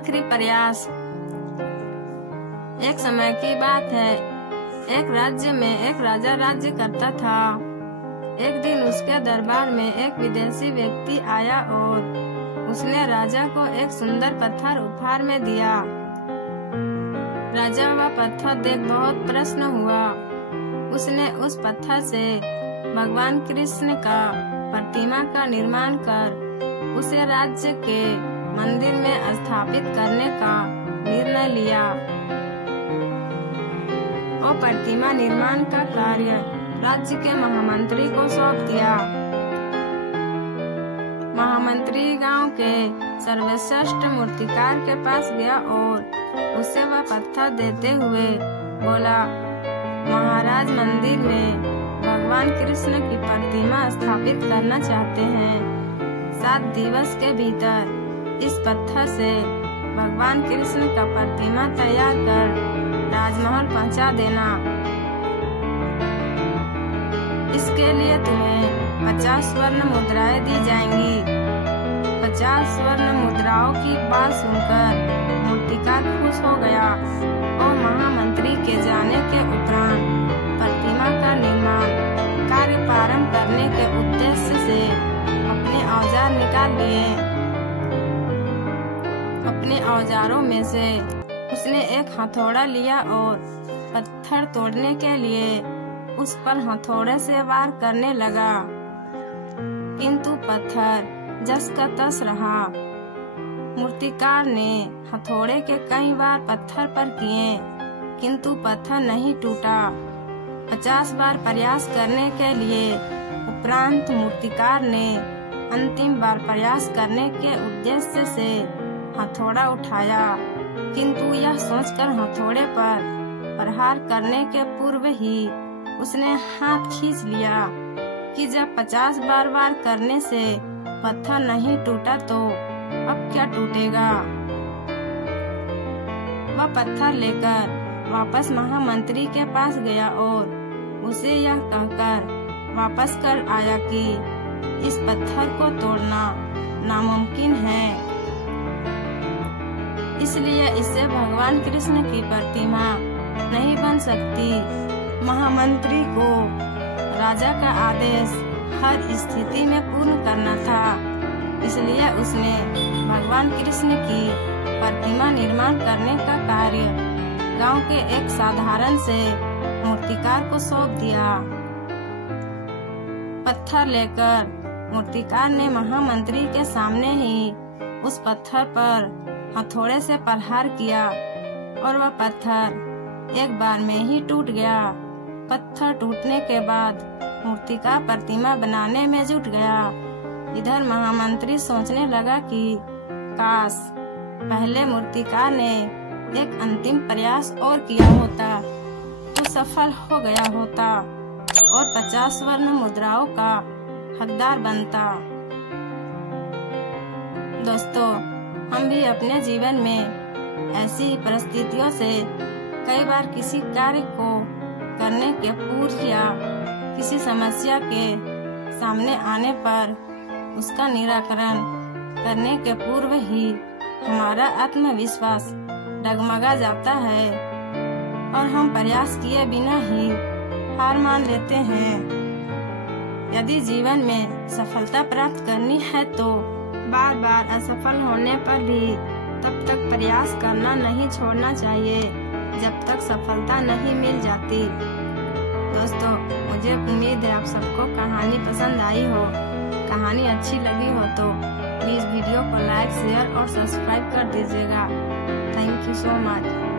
आखिरी प्रयास। एक समय की बात है, एक राज्य में एक राजा राज्य करता था। एक दिन उसके दरबार में एक विदेशी व्यक्ति आया और उसने राजा को एक सुंदर पत्थर उपहार में दिया। राजा वह पत्थर देख बहुत प्रसन्न हुआ। उसने उस पत्थर से भगवान कृष्ण का प्रतिमा का निर्माण कर उसे राज्य के मंदिर में स्थापित करने का निर्णय लिया। और प्रतिमा निर्माण का कार्य राज्य के महामंत्री को सौंप दिया। महामंत्री गांव के सर्वश्रेष्ठ मूर्तिकार के पास गया और उसे वह पत्थर देते हुए बोला, महाराज मंदिर में भगवान कृष्ण की प्रतिमा स्थापित करना चाहते हैं। 7 दिवस के भीतर इस पत्थर से भगवान कृष्ण का प्रतिमा तैयार कर राजमहल पहुंचा देना। इसके लिए तुम्हें 50 स्वर्ण मुद्राएं दी जाएंगी। 50 स्वर्ण मुद्राओं की बात सुनकर मूर्तिकार खुश हो गया और महामंत्री के जाने के उपरांत प्रतिमा का निर्माण कार्य प्रारंभ करने के उद्देश्य से अपने औजार निकाल लिए। अपने औजारों में से उसने एक हथौड़ा लिया और पत्थर तोड़ने के लिए उस पर हथौड़े से वार करने लगा, किंतु पत्थर जस का तस रहा। मूर्तिकार ने हथौड़े के कई बार पत्थर पर किए, किंतु पत्थर नहीं टूटा। 50 बार प्रयास करने के लिए उपरांत मूर्तिकार ने अंतिम बार प्रयास करने के उद्देश्य से हथौड़ा उठाया, किंतु यह सोचकर हथौड़े पर प्रहार करने के पूर्व ही उसने हाथ खींच लिया कि जब 50 बार वार करने से पत्थर नहीं टूटा तो अब क्या टूटेगा। वह पत्थर लेकर वापस महामंत्री के पास गया और उसे यह कहकर वापस कर आया कि इस पत्थर को तोड़ना नामुमकिन है, इसलिए इससे भगवान कृष्ण की प्रतिमा नहीं बन सकती। महामंत्री को राजा का आदेश हर स्थिति में पूर्ण करना था, इसलिए उसने भगवान कृष्ण की प्रतिमा निर्माण करने का कार्य गांव के एक साधारण से मूर्तिकार को सौंप दिया। पत्थर लेकर मूर्तिकार ने महामंत्री के सामने ही उस पत्थर पर हथौड़े से प्रहार किया और वह पत्थर एक बार में ही टूट गया। पत्थर टूटने के बाद मूर्तिकार प्रतिमा बनाने में जुट गया। इधर महामंत्री सोचने लगा कि काश पहले मूर्तिकार ने एक अंतिम प्रयास और किया होता तो सफल हो गया होता और 50 स्वर्ण मुद्राओं का हकदार बनता। दोस्तों, हम भी अपने जीवन में ऐसी परिस्थितियों से कई बार किसी कार्य को करने के पूर्व या किसी समस्या के सामने आने पर उसका निराकरण करने के पूर्व ही हमारा आत्मविश्वास डगमगा जाता है और हम प्रयास किए बिना ही हार मान लेते हैं। यदि जीवन में सफलता प्राप्त करनी है तो बार बार असफल होने पर भी तब तक प्रयास करना नहीं छोड़ना चाहिए जब तक सफलता नहीं मिल जाती। दोस्तों, मुझे उम्मीद है आप सबको कहानी पसंद आई हो। कहानी अच्छी लगी हो तो प्लीज वीडियो को लाइक, शेयर और सब्सक्राइब कर दीजिएगा। Thank you so much.